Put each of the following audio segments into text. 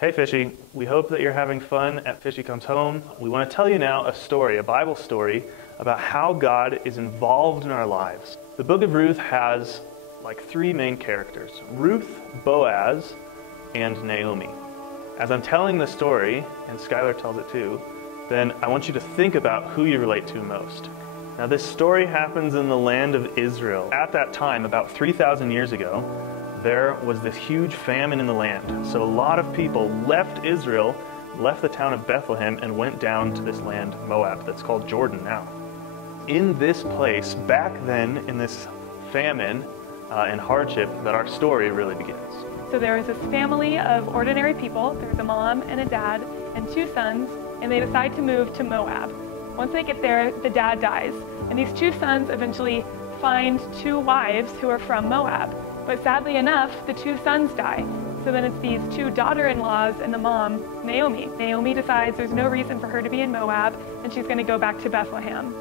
Hey Fishy, we hope that you're having fun at Fishy Comes Home. We want to tell you now a story, a Bible story, about how God is involved in our lives. The book of Ruth has like three main characters: Ruth, Boaz, and Naomi. As I'm telling the story, and Skylar tells it too, then I want you to think about who you relate to most. Now this story happens in the land of Israel. At that time, about 3,000 years ago, there was this huge famine in the land. So a lot of people left Israel, left the town of Bethlehem, and went down to this land, Moab, that's called Jordan now. In this place, back then, in this famine and hardship, that our story really begins. So there was this family of ordinary people. There was a mom and a dad and two sons, and they decide to move to Moab. Once they get there, the dad dies, and these two sons eventually find two wives who are from Moab. But sadly enough, the two sons die. So then it's these two daughter-in-laws and the mom, Naomi. Naomi decides there's no reason for her to be in Moab, and she's going to go back to Bethlehem.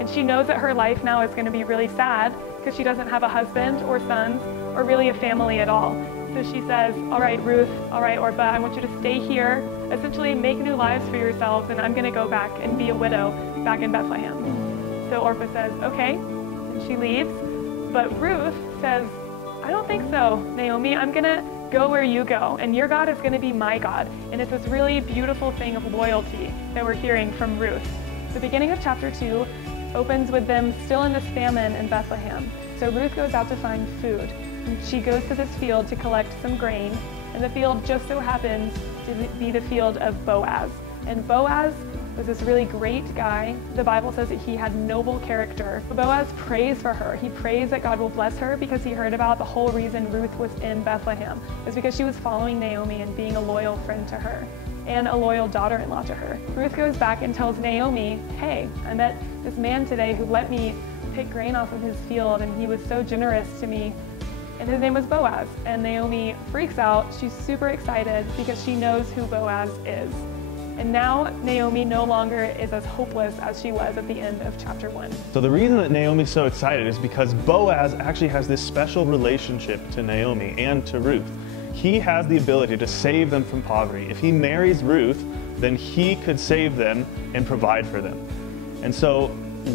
And she knows that her life now is going to be really sad because she doesn't have a husband or sons or really a family at all. So she says, all right, Ruth, all right, Orpah, I want you to stay here, essentially make new lives for yourselves, and I'm going to go back and be a widow back in Bethlehem. So Orpah says, okay, and she leaves. But Ruth says, I don't think so, Naomi. I'm going to go where you go, and your God is going to be my God. And it's this really beautiful thing of loyalty that we're hearing from Ruth. The beginning of chapter 2 opens with them still in this famine in Bethlehem. So Ruth goes out to find food, and she goes to this field to collect some grain, and the field just so happens to be the field of Boaz. And Boaz was this really great guy. The Bible says that he had noble character. Boaz prays for her. He prays that God will bless her because he heard about the whole reason Ruth was in Bethlehem was because she was following Naomi and being a loyal friend to her and a loyal daughter-in-law to her. Ruth goes back and tells Naomi, hey, I met this man today who let me pick grain off of his field, and he was so generous to me, and his name was Boaz. And Naomi freaks out. She's super excited because she knows who Boaz is. And now Naomi no longer is as hopeless as she was at the end of chapter 1. So the reason that Naomi's so excited is because Boaz actually has this special relationship to Naomi and to Ruth. He has the ability to save them from poverty. If he marries Ruth, then he could save them and provide for them. And so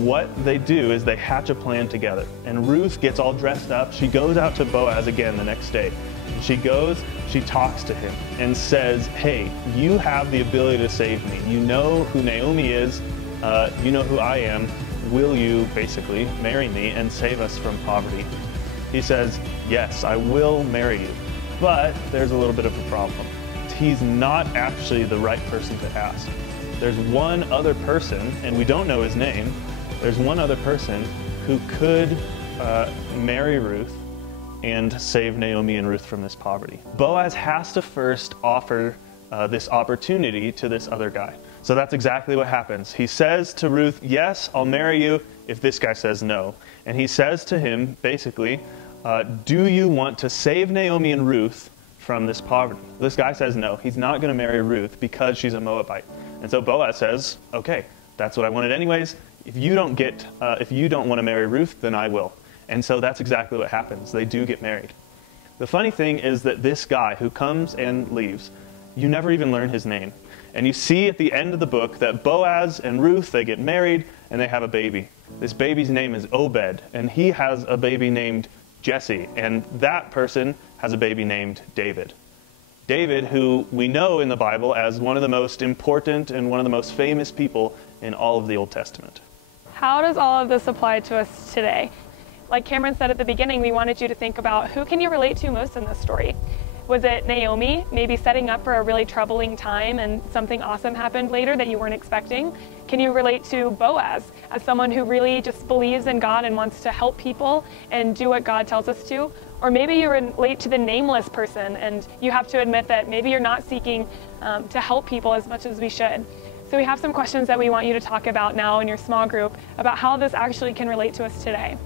what they do is they hatch a plan together. And Ruth gets all dressed up. She goes out to Boaz again the next day. She goes, she talks to him and says, hey, you have the ability to save me. You know who Naomi is. You know who I am. Will you basically marry me and save us from poverty? He says, yes, I will marry you. But there's a little bit of a problem. He's not actually the right person to ask. There's one other person, and we don't know his name. There's one other person who could marry Ruth and save Naomi and Ruth from this poverty. Boaz has to first offer this opportunity to this other guy. So that's exactly what happens. He says to Ruth, yes, I'll marry you if this guy says no. And he says to him, basically, do you want to save Naomi and Ruth from this poverty? This guy says no, he's not going to marry Ruth because she's a Moabite. And so Boaz says, okay, that's what I wanted anyways. If you don't want to marry Ruth, then I will. And so that's exactly what happens. They do get married. The funny thing is that this guy who comes and leaves, you never even learn his name. And you see at the end of the book that Boaz and Ruth, they get married and they have a baby. This baby's name is Obed, and he has a baby named Jesse, and that person has a baby named David. David, who we know in the Bible as one of the most important and one of the most famous people in all of the Old Testament. How does all of this apply to us today? Like Cameron said at the beginning, we wanted you to think about who can you relate to most in this story. Was it Naomi, maybe setting up for a really troubling time and something awesome happened later that you weren't expecting? Can you relate to Boaz as someone who really just believes in God and wants to help people and do what God tells us to? Or maybe you relate to the nameless person and you have to admit that maybe you're not seeking to help people as much as we should. So we have some questions that we want you to talk about now in your small group about how this actually can relate to us today.